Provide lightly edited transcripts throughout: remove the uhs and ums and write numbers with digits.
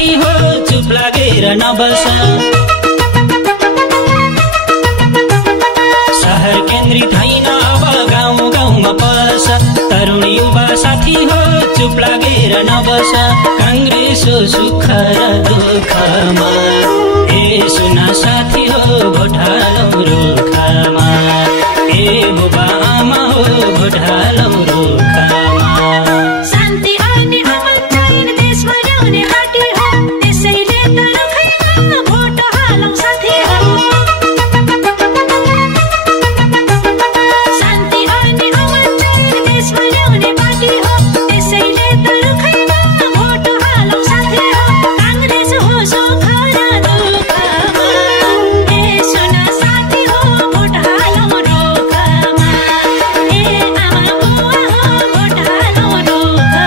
साथी हो चुप लागेर नबस शहर केन्द्रित होइन अब गाउँ गाउँमा पस तरुण युवा साथी हो चुप लागेर नबस कांग्रेस हो सुख र दुःखमा ए सुना साथी हो भोट हालौं रुखमा ए बुबा आमा हो भोट हालौं रुखमा शान्ति अनि अमल छैन देशमा ल्याउने पार्टी हो त्यसैले त रुखैमा भोट हालौं साथी हो शान्ति अनि अमल छैन देशमा ल्याउने पार्टी हो त्यसैले त रुखैमा भोट हालौं साथी हो कांग्रेस हो सुख र दुःखमा ए सुना साथी हो भोट हालौं रुखमा ए आमा बुवा हो भोट हालौं रुखमा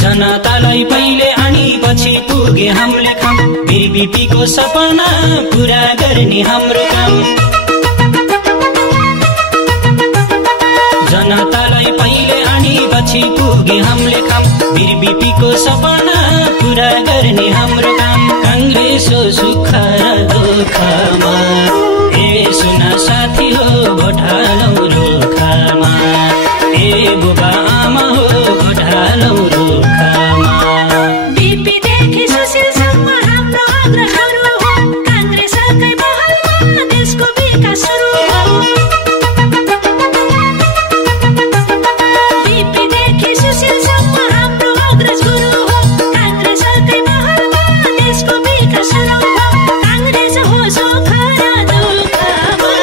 जनतालाई पहिले अनि पछि पुगे हामीले काम बीबीपी को सपना पूरा गर्ने हाम्रो काम जनतालाई पहिले अनि पछि पुगे हामीले काम बीबीपी को सपना पूरा गर्ने हाम्रो काम कांग्रेस हो सुख र दुःखमा ए सुना साथी हो भोट हालौं रुखमा ए बुबा आमा हो भोट हालौं रुखमा बीपी देखि सुशीलसम्म हाम्रो अग्रसर हो कांग्रेसकै पहलमा देशको विकास सुरु हो बीपी देखि सुशीलसम्म हाम्रो अग्रसर हो कांग्रेसकै पहलमा देशको विकास सुरु हो कांग्रेस हो सुख र दुःखमा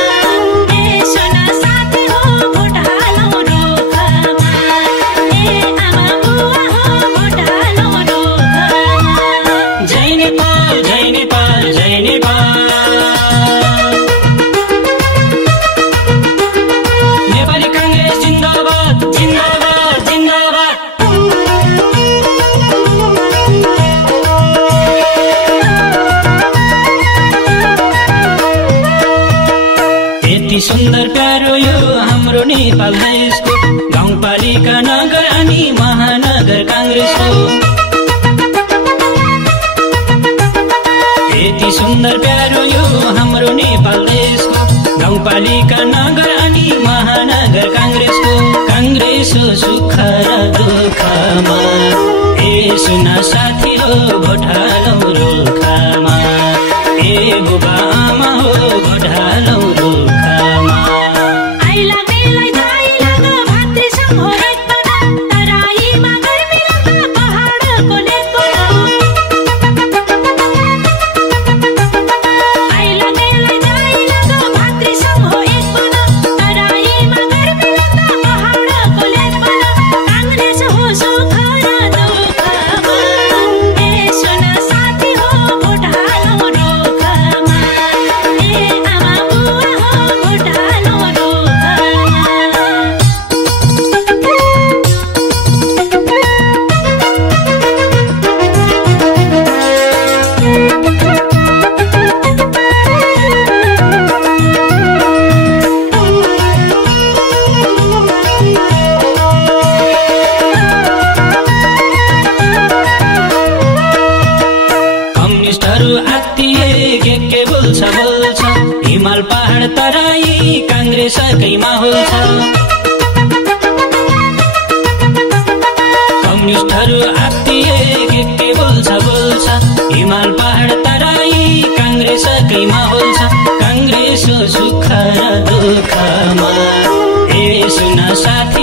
ए सुना साथी हो भोट हालौं रुखमा ए आमा बुवा हो भोट हालौं रुखमा जय नेपाल जय नेपाल जय नेपाल नेपाली कांग्रेस जिन्दाबाद जिन्दाबाद जिन्दाबाद यति सुन्दर प्यारो यो हाम्रो नेपाल देशको गाउँपालिका नगर अनि महानगर कांग्रेसको यति सुन्दर प्यारो यो हाम्रो नेपाल देशको गाउँपालिका नगर अनि महानगर कांग्रेसको कांग्रेस हो सुख र दुःखमा ए सुना साथी हो भोट हालौं रुखमा ए बुबा आमा हो भोट हालौं रुखमा आइला बेलाई जाइलाको भातृ संघ हो एकपना तराईमा गर्मी लाग्दा पहाडको लेखपना आइला बेलाई जाइलाको भातृ संघ हो एकपना तराईमा गर्मी लाग्दा पहाडको लेखपना कांग्रेस हो सुख र दुःखमा ए सुना साथी हो भोट हालौं रुखमा ए आमा बुवा हो भोट हालौं रुखमा कम्युनिस्टहरू आत्तिए के बोल्छ बोल्छ हिमाल पहाड तराई कांग्रेसकै माहौल छ कम्युनिस्टहरू आत्तिए के बोल्छ बोल्छ हिमाल पहाड तराई कांग्रेसकै माहौल छ कांग्रेस हो सुख र दुःखमा ए सुना साथी